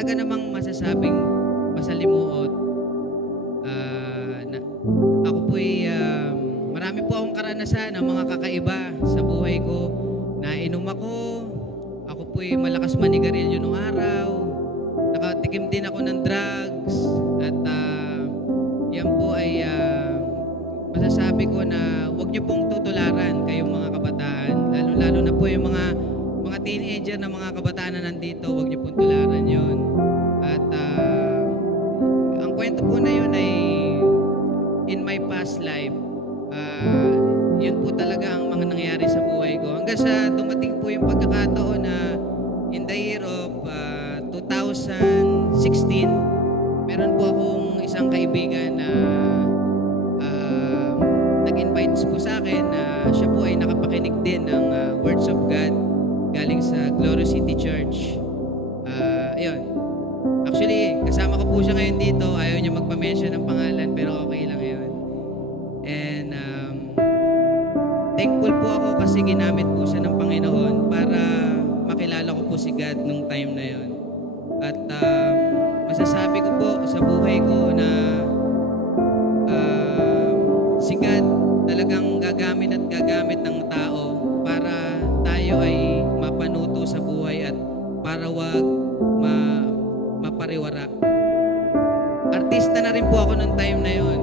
talaga namang masasabing masalimuot, na ako po'y, marami po akong karanasan ng mga kakaiba sa buhay ko. Nainom ako po'y malakas manigarilyo nung araw, nakatikim din ako ng drugs, at yan po ay masasabi ko na huwag niyo pong tutularan kayong mga kabataan, lalo-lalo na po yung mga teenager na mga kabataan na nandito, huwag niyo pong tularan yon. At ang kwento po na yun ay in my past life, yun po talaga ang mga nangyari sa buhay ko. Hanggang sa dumating po yung pagkakataon na in the year of 2016, meron po akong isang kaibigan na nag-invite po sa akin na siya po ay nakapakinig din ng Words of God galing sa Glorious City Church. Ayun. Actually, kasama ko po siya ngayon dito. Ayaw niya magpa-mention ng pangalan, pero okay lang yun. And thankful po ako kasi ginamit po siya ng Panginoon para makilala ko po si God nung time na yun. At masasabi ko po sa buhay ko na si God talagang gagamit at gagamit ng tao para tayo ay mapanuto sa buhay at para wag mapariwara. Artista na rin po ako nung time na yon.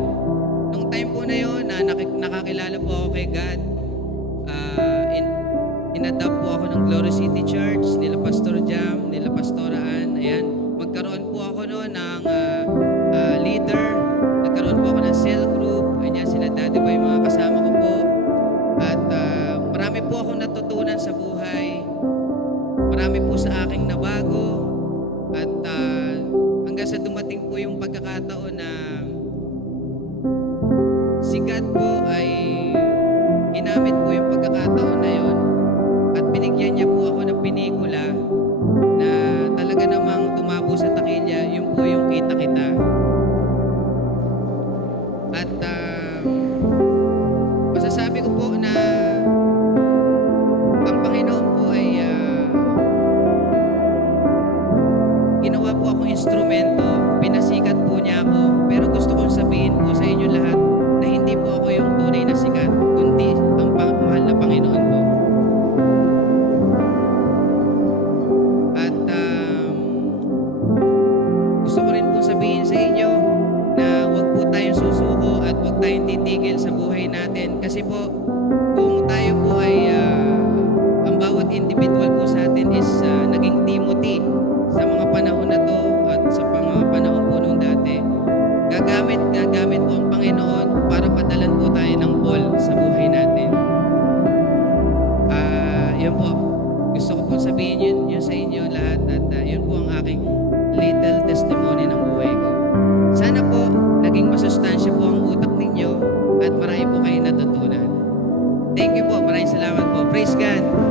Nung time po na yon na nakakilala po ako kay God, in-adapt po ako ng Glorious City Church, nila Pastor Jam, nila Pastora Ann. Ayan, magkaroon po ako noon ng leader, nagkaroon po ako ng cell group. Ayan, sila Daddy Boy, mga kasama ko po. At marami po akong natutunan sa buhay. Marami po sa aking nabago. At hanggang sa dumating po yung pagkakataon na si God po ay ginamit po yung pagkakataon na yon at binigyan niya po ako ng pinikula na talaga namang tumabo sa takilya. Yun po yung Kita Kita. At masasabi ko po na ang Panginoon po ay ginawa po akong instrumento, pinasikat po niya ako. Pero gusto kong sabihin po sa inyo lahat na hindi po ako yung tunay na sikat, kundi ang mahal na Panginoon po. At gusto ko rin po sabihin sa inyo na huwag po tayong susuko at huwag tayong titigil sa buhay natin. Kasi po, kung tayo po ay ang bawat individual po sa atin is naging Timothy sa mga panahon na to at sa mga panahon po nung dati, gagamit po ang Panginoon para padalan po tayo ng Paul sa buhay natin. Yun po, gusto ko po sabihin yun sa inyo lahat, at yun po ang aking little testimony ng buhay ko. Sana po naging masustansya po ang utak ninyo at marami po kayo natutunan. Thank you po, maraming salamat po. Praise God!